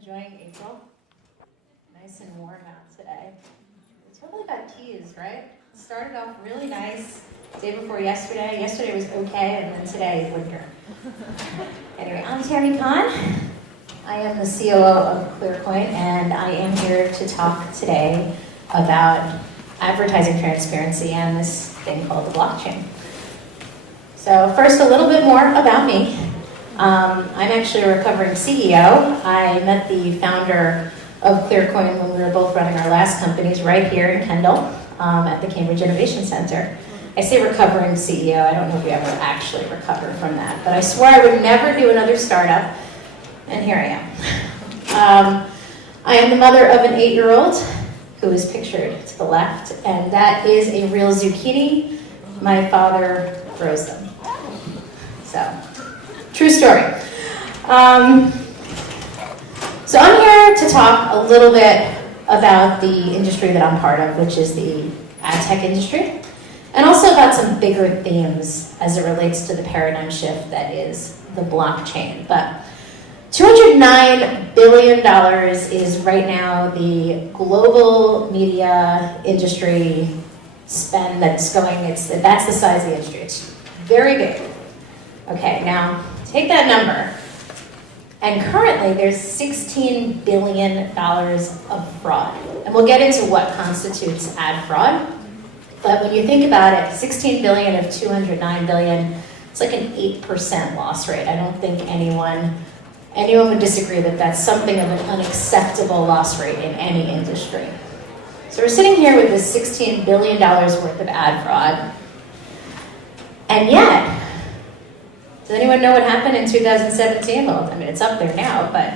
enjoying April? Nice and warm out today. We totally got teased, right? It started off really nice. Day before yesterday. Yesterday was okay, and then today is winter. Anyway, I'm Tammy Kahn. I am the COO of ClearCoin, and I am here to talk today about advertising transparency and this thing called the blockchain. So first, a little bit more about me. I'm actually a recovering CEO. I met the founder of ClearCoin when we were both running our last companies right here in Kendall at the Cambridge Innovation Center. I say recovering CEO, I don't know if we ever actually recovered from that, but I swore I would never do another startup, and here I am. I am the mother of an 8-year-old who is pictured to the left, and that is a real zucchini. My father grows them. So, true story. So I'm here to talk a little bit about the industry that I'm part of, which is the ad tech industry, and also about some bigger themes as it relates to the paradigm shift that is the blockchain. But $209 billion is right now the global media industry spend that's going, that's the size of the industry. It's very big. Okay, now take that number, and currently there's $16 billion of fraud. And we'll get into what constitutes ad fraud. But when you think about it, 16 billion of 209 billion, it's like an 8% loss rate. I don't think anyone would disagree that that's something of an unacceptable loss rate in any industry. So we're sitting here with this $16 billion worth of ad fraud. And yet, does anyone know what happened in 2017? Well, I mean, it's up there now, but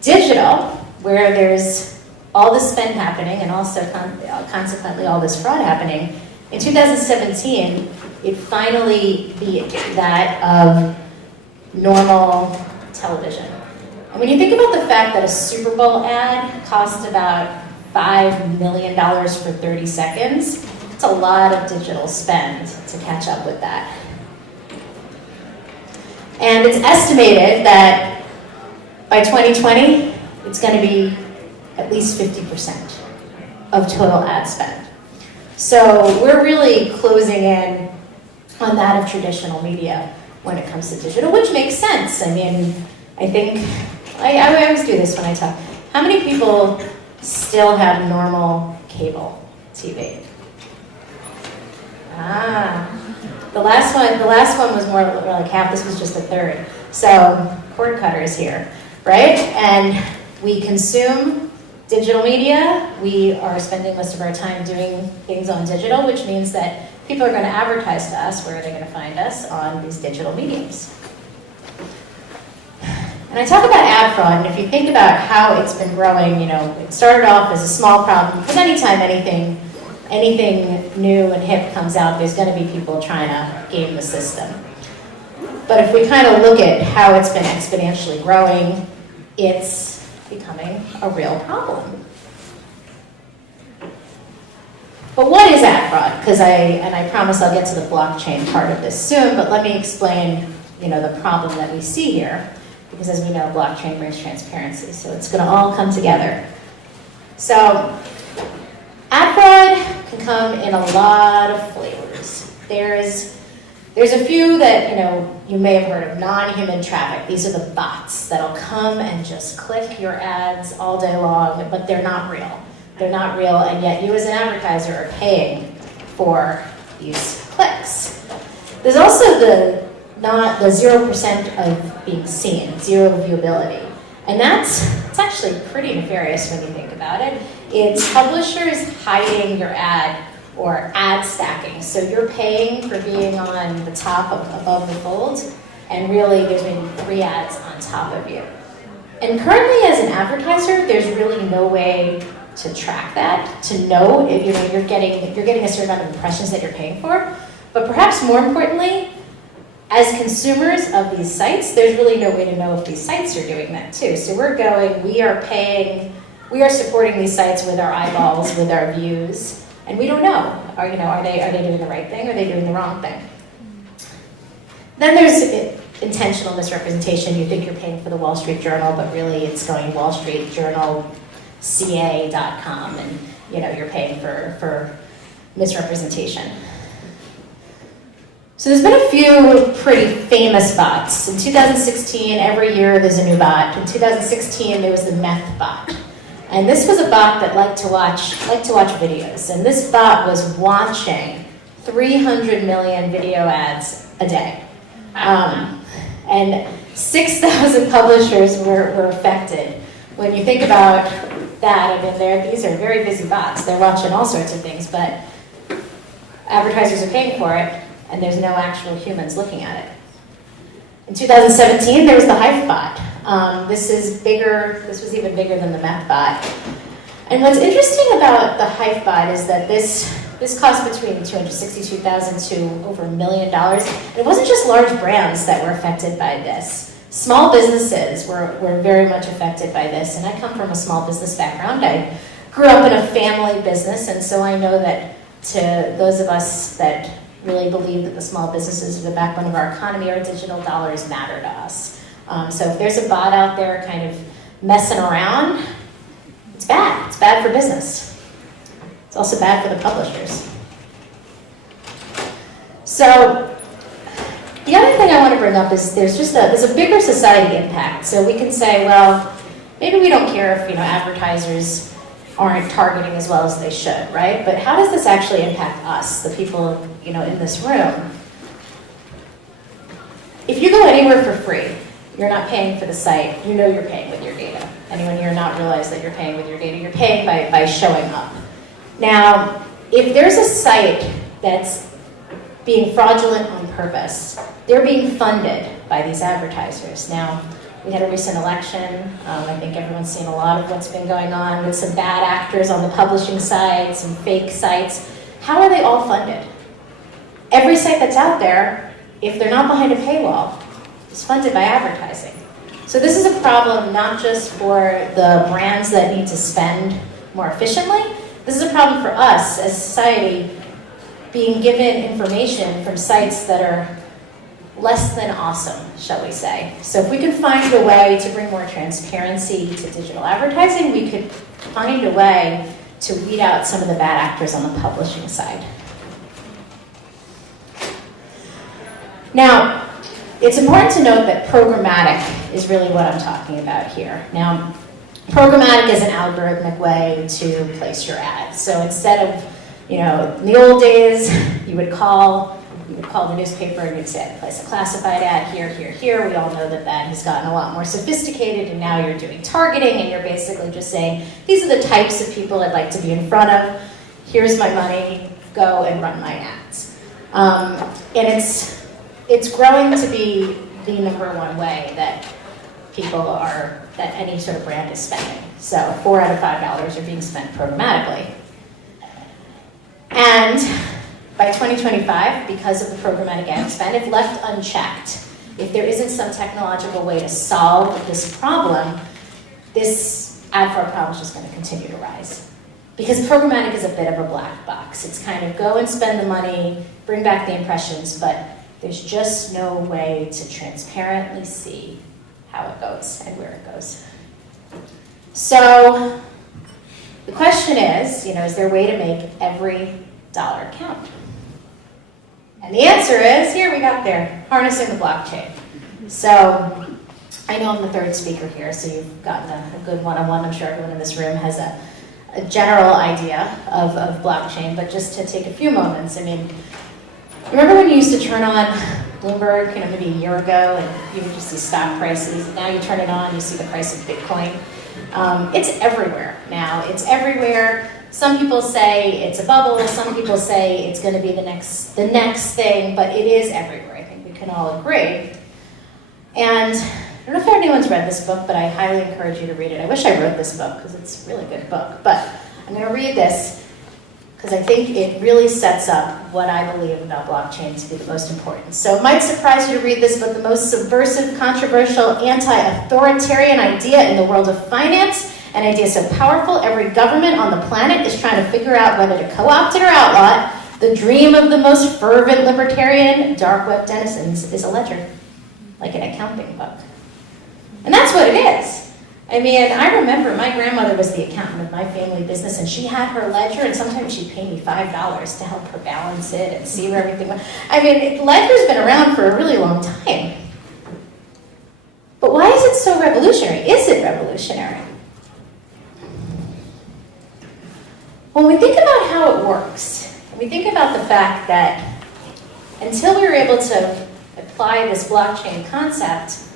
digital, where there's all this spend happening and also consequently all this fraud happening, in 2017, it finally beat that of normal television. And when you think about the fact that a Super Bowl ad cost about $5 million for 30 seconds, it's a lot of digital spend to catch up with that. And it's estimated that by 2020, it's going to be at least 50% of total ad spend. So we're really closing in on that of traditional media when it comes to digital, which makes sense. I mean, I think, I always do this when I talk. How many people still have normal cable TV? The last one was more like half. This was just a third. So cord cutters here, right? And we consume digital media. We are spending most of our time doing things on digital, which means that people are going to advertise to us. Where are they going to find us? On these digital mediums. And I talk about ad fraud, and if you think about how it's been growing, it started off as a small problem, because anytime anything new and hip comes out, there's going to be people trying to game the system. But if we kind of look at how it's been exponentially growing, it's becoming a real problem. But what is ad fraud? Because I promise I'll get to the blockchain part of this soon, but let me explain, the problem that we see here. Because as we know, blockchain brings transparency, so it's going to all come together. So, ad fraud can come in a lot of flavors. There's a few that you may have heard of. Non-human traffic. These are the bots that'll come and just click your ads all day long, but they're not real. They're not real, and yet you as an advertiser are paying for these clicks. There's also the 0% of being seen, zero viewability. And it's actually pretty nefarious when you think about it. It's publishers hiding your ad or ad stacking. So you're paying for being on the top above the fold, and really there's maybe 3 ads on top of you. And currently as an advertiser, there's really no way to track that, to know if you're getting a certain amount of impressions that you're paying for. But perhaps more importantly, as consumers of these sites, there's really no way to know if these sites are doing that too. So we are paying, we are supporting these sites with our eyeballs, with our views, and we don't know. Are they doing the right thing or are they doing the wrong thing? Then there's intentional misrepresentation. You think you're paying for the Wall Street Journal, but really it's going wallstreetjournalca.com, and you're paying for misrepresentation. So there's been a few pretty famous bots. In 2016, every year there's a new bot. In 2016, there was the meth bot. And this was a bot that liked to watch videos. And this bot was watching 300 million video ads a day. And 6,000 publishers were affected. When you think about that, I mean, these are very busy bots. They're watching all sorts of things, but advertisers are paying for it, and there's no actual humans looking at it. In 2017, there was the Hive bot. This is bigger. This was even bigger than the meth bot. And what's interesting about the Hive bot is that this cost between $262,000 to over $1 million. And it wasn't just large brands that were affected by this. Small businesses were very much affected by this. And I come from a small business background. I grew up in a family business, and so I know that to those of us that really believe that the small businesses are the backbone of our economy, our digital dollars matter to us. So if there's a bot out there kind of messing around, it's bad. It's bad for business. It's also bad for the publishers. So the other thing I want to bring up is there's a bigger society impact. So we can say, well, maybe we don't care if advertisers aren't targeting as well as they should, right? But how does this actually impact us, the people in this room? If you go anywhere for free, you're not paying for the site, you're paying with your data. Anyone here not realize that you're paying with your data? You're paying by showing up. Now, if there's a site that's being fraudulent on purpose, they're being funded by these advertisers. Now, we had a recent election. I think everyone's seen a lot of what's been going on with some bad actors on the publishing side, some fake sites. How are they all funded? Every site that's out there, if they're not behind a paywall, is funded by advertising. So this is a problem not just for the brands that need to spend more efficiently. This is a problem for us as a society being given information from sites that are less than awesome, shall we say. So if we could find a way to bring more transparency to digital advertising, we could find a way to weed out some of the bad actors on the publishing side. Now, it's important to note that programmatic is really what I'm talking about here. Now, programmatic is an algorithmic way to place your ad. So instead of, in the old days, you would call the newspaper and you'd say, place a classified ad here, here, here. We all know that has gotten a lot more sophisticated, and now you're doing targeting, and you're basically just saying, these are the types of people I'd like to be in front of. Here's my money. Go and run my ads. And it's growing to be the number one way that that any sort of brand is spending. So 4 out of $5 are being spent programmatically. And by 2025, because of the programmatic ad spend, if left unchecked, if there isn't some technological way to solve this problem, this ad fraud problem is just going to continue to rise. Because programmatic is a bit of a black box. It's kind of go and spend the money, bring back the impressions, but there's just no way to transparently see how it goes and where it goes. So the question is there a way to make every dollar count? And the answer is, here we got there, harnessing the blockchain. So I know I'm the third speaker here, so you've gotten a good one-on-one. I'm sure everyone in this room has a general idea of blockchain, but just to take a few moments, remember when you used to turn on Bloomberg, maybe a year ago, and you would just see stock prices, and now you turn it on, you see the price of Bitcoin. It's everywhere now. It's everywhere. Some people say it's a bubble. Some people say it's going to be the next thing, but it is everywhere. I think we can all agree. And I don't know if anyone's read this book, but I highly encourage you to read it. I wish I wrote this book because it's a really good book. But I'm going to read this because I think it really sets up what I believe about blockchain to be the most important. So it might surprise you to read this, but the most subversive, controversial, anti-authoritarian idea in the world of finance, an idea so powerful every government on the planet is trying to figure out whether to co-opt it or outlaw it, the dream of the most fervent libertarian dark web denizens, is a ledger. like an accounting book. And that's what it is. I mean, I remember my grandmother was the accountant of my family business, and she had her ledger, and sometimes she'd pay me $5 to help her balance it and see where everything went. I mean, ledger's been around for a really long time. But why is it so revolutionary? Is it revolutionary? When we think about how it works, we think about the fact that until we were able to apply this blockchain concept,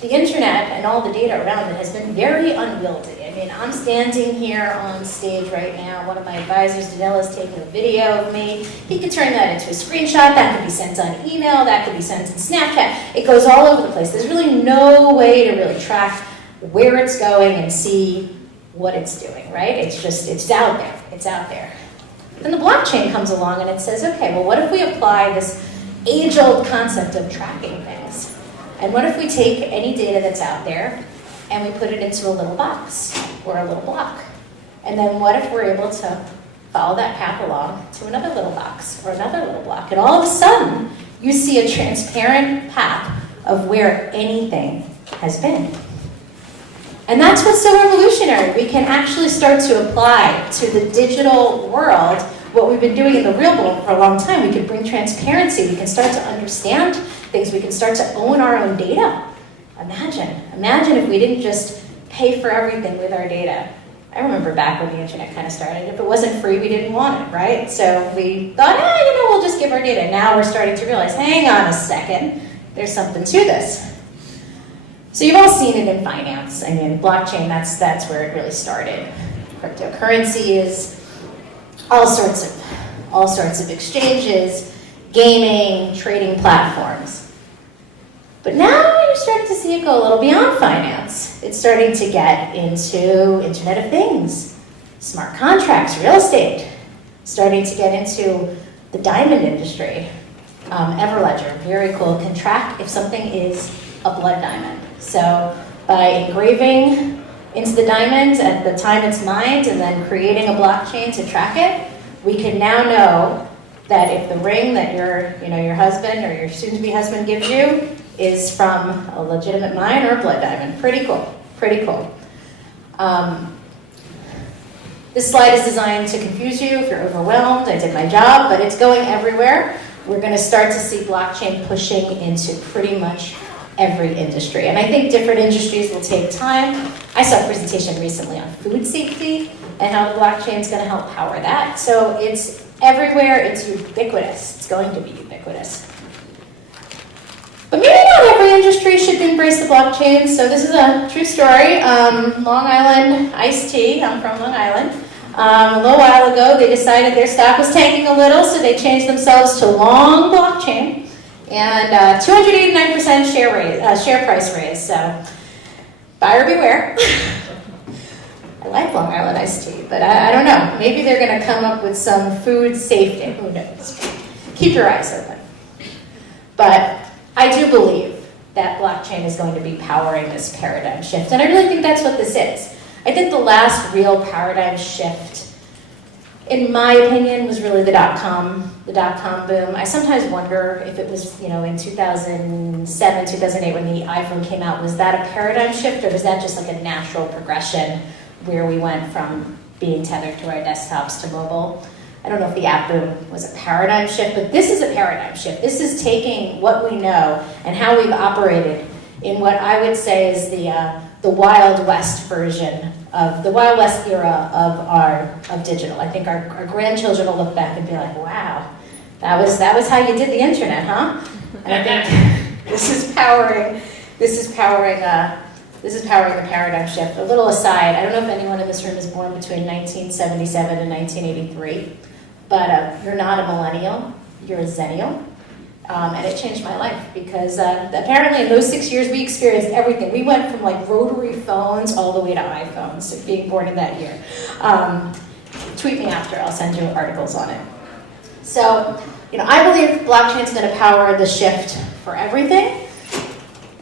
the internet and all the data around it has been very unwieldy. I mean, I'm standing here on stage right now. One of my advisors, Danilo, is taking a video of me. He could turn that into a screenshot. That could be sent on email. That could be sent in Snapchat. It goes all over the place. There's really no way to really track where it's going and see what it's doing, right? It's just, it's out there. It's out there. Then the blockchain comes along and it says, okay, well, what if we apply this age-old concept of tracking things? And what if we take any data that's out there and we put it into a little box or a little block? And then what if we're able to follow that path along to another little box or another little block? And all of a sudden, you see a transparent path of where anything has been. And that's what's so revolutionary. We can actually start to apply to the digital world what we've been doing in the real world for a long time. We can bring transparency. We can start to understand things. We can start to own our own data. Imagine if we didn't just pay for everything with our data. I remember back when the internet kind of started. If it wasn't free, we didn't want it, right? So we thought, we'll just give our data. Now we're starting to realize, hang on a second, there's something to this. So you've all seen it in finance. I mean, blockchain, that's where it really started. Cryptocurrency is all sorts of exchanges, gaming, trading platforms. But now you're starting to see it go a little beyond finance. It's starting to get into Internet of Things, smart contracts, real estate, starting to get into the diamond industry. Everledger, very cool, can track if something is a blood diamond. So by engraving into the diamond at the time it's mined and then creating a blockchain to track it, we can now know that if the ring that your husband or your soon-to-be husband gives you is from a legitimate mine or a blood diamond. Pretty cool, pretty cool. This slide is designed to confuse you if you're overwhelmed. I did my job, but it's going everywhere. We're going to start to see blockchain pushing into pretty much every industry. And I think different industries will take time. I saw a presentation recently on food safety and how the blockchain is going to help power that. So it's everywhere, it's ubiquitous. It's going to be ubiquitous. But maybe not every industry should embrace the blockchain. So this is a true story. Long Island iced tea, I'm from Long Island. A little while ago, they decided their stock was tanking a little, so they changed themselves to long blockchain. And 289% share price raise, so buyer beware. I like Long Island iced tea, but I don't know. Maybe they're going to come up with some food safety. Who knows? Keep your eyes open. But I do believe that blockchain is going to be powering this paradigm shift, and I really think that's what this is. I think the last real paradigm shift, in my opinion, was really the dot-com boom. I sometimes wonder if it was, in 2007, 2008 when the iPhone came out, was that a paradigm shift, or was that just like a natural progression where we went from being tethered to our desktops to mobile? I don't know if the app boom was a paradigm shift, but this is a paradigm shift. This is taking what we know and how we've operated in what I would say is the Wild West version of the Wild West era of digital. I think our grandchildren will look back and be like, wow, that was how you did the internet, huh? And I think this is powering the paradigm shift. A little aside, I don't know if anyone in this room is born between 1977 and 1983, but you're not a millennial, you're a zennial. And it changed my life because apparently in those 6 years we experienced everything. We went from like rotary phones all the way to iPhones, being born in that year. Tweet me after, I'll send you articles on it. So, I believe blockchain is going to power the shift for everything.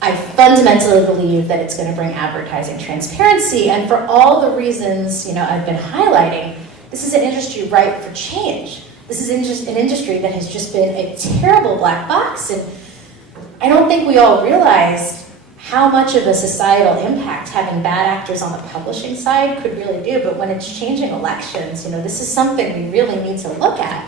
I fundamentally believe that it's going to bring advertising transparency, and for all the reasons I've been highlighting, this is an industry ripe for change. This is an industry that has just been a terrible black box, and I don't think we all realized how much of a societal impact having bad actors on the publishing side could really do, but when it's changing elections, this is something we really need to look at.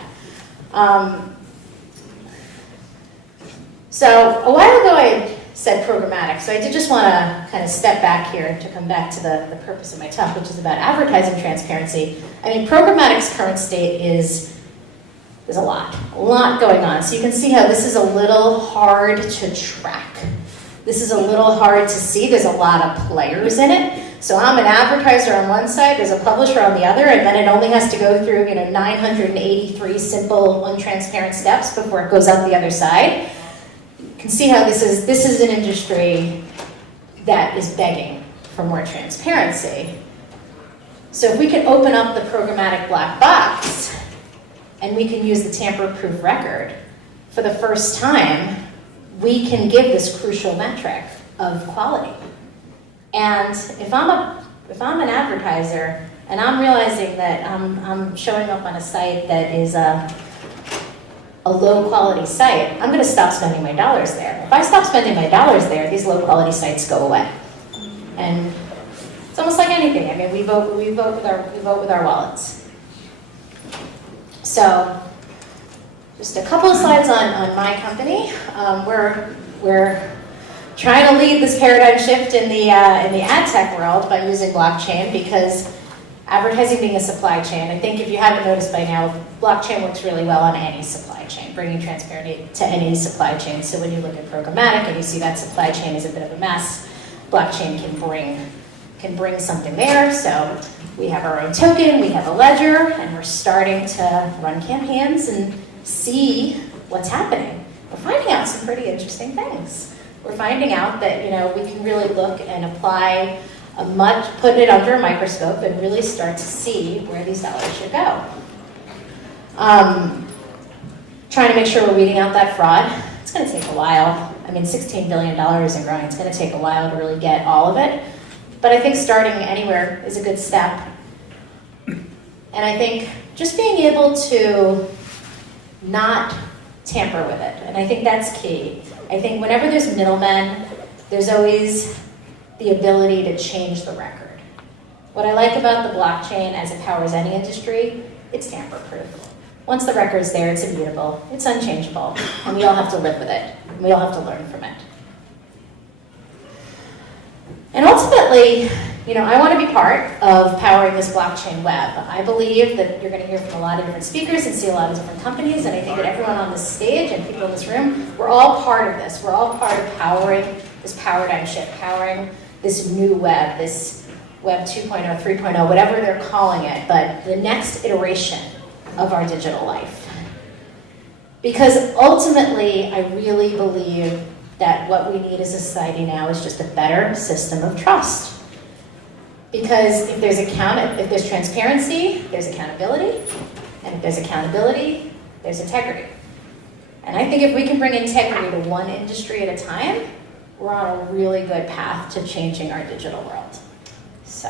So a while ago I said programmatic, so I did just want to kind of step back here to come back to the purpose of my talk, which is about advertising transparency. I mean, programmatic's current state is there's a lot going on. So you can see how this is a little hard to track. This is a little hard to see. There's a lot of players in it. So I'm an advertiser on one side, there's a publisher on the other, and then it only has to go through 983 simple, untransparent steps before it goes out the other side. You can see how this is an industry that is begging for more transparency. So if we can open up the programmatic black box, and we can use the tamper-proof record, for the first time, we can give this crucial metric of quality. And if I'm an advertiser and I'm realizing that I'm showing up on a site that is a low-quality site, I'm going to stop spending my dollars there. If I stop spending my dollars there, these low-quality sites go away. And it's almost like anything. I mean, we vote with our wallets. So, just a couple of slides on my company. We're trying to lead this paradigm shift in the ad tech world by using blockchain, because advertising being a supply chain, I think if you haven't noticed by now, blockchain works really well on any supply chain, bringing transparency to any supply chain. So when you look at programmatic and you see that supply chain is a bit of a mess, blockchain can bring something there. So we have our own token, we have a ledger, and we're starting to run campaigns and see what's happening. We're finding out some pretty interesting things. We're finding out that we can really look and apply put it under a microscope and really start to see where these dollars should go. Trying to make sure we're weeding out that fraud. It's going to take a while. I mean, $16 billion and growing. It's going to take a while to really get all of it. But I think starting anywhere is a good step. And I think just being able to not tamper with it, and I think that's key. I think whenever there's middlemen, there's always the ability to change the record. What I like about the blockchain as it powers any industry, it's tamper-proof. Once the record's there, it's immutable, it's unchangeable, and we all have to live with it, and we all have to learn from it. And ultimately, I want to be part of powering this blockchain web. I believe that you're going to hear from a lot of different speakers and see a lot of different companies, and I think that everyone on this stage and people in this room, we're all part of this. We're all part of powering this paradigm shift, powering this new web, this web 2.0, 3.0, whatever they're calling it, but the next iteration of our digital life. Because ultimately, I really believe that what we need as a society now is just a better system of trust. Because if there's transparency, there's accountability, and if there's accountability, there's integrity. And I think if we can bring integrity to one industry at a time, we're on a really good path to changing our digital world. So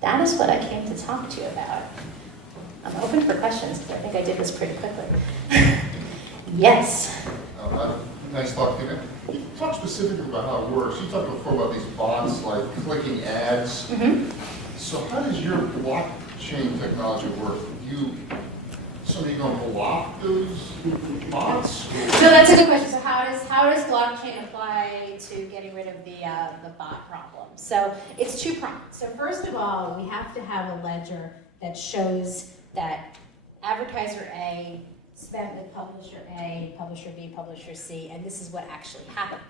that is what I came to talk to you about. I'm open for questions, because I think I did this pretty quickly. Yes? Nice talk to you. You talk specifically about how it works. You talked before about these bots, like clicking ads. Mm-hmm. So how does your blockchain technology work? Somebody going to block those bots? No, that's a good question. So how does blockchain apply to getting rid of the bot problem? So it's two-pronged. So first of all, we have to have a ledger that shows that advertiser A spent with publisher A, publisher B, publisher C, and this is what actually happened.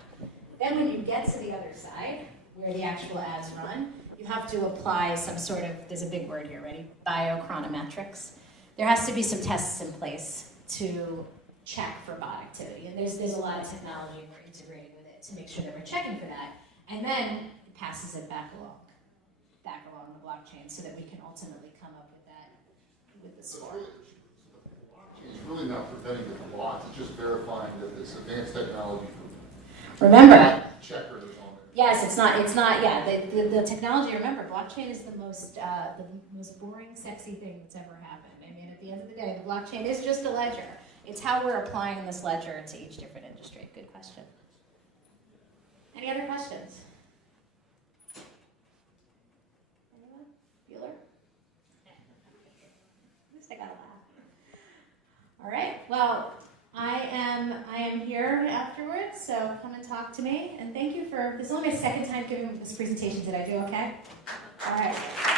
Then when you get to the other side, where the actual ads run, you have to apply some sort of, there's a big word here, ready? Biochronometrics. There has to be some tests in place to check for bot activity. And there's a lot of technology we're integrating with it to make sure that we're checking for that. And then it passes it back along the blockchain so that we can ultimately come up with that, with the score. It's really not preventing the bots, it's just verifying that this advanced technology for Remember, checkers on it. yes, it's not, yeah, the technology, remember, blockchain is the most boring, sexy thing that's ever happened. I mean, at the end of the day, the blockchain is just a ledger. It's how we're applying this ledger to each different industry. Good question. Any other questions? Anyone? Bueller? At least I got a laugh. All right. Well, I am here afterwards, so come and talk to me. And thank you for, this is only my second time giving this presentation. Did I do okay? All right.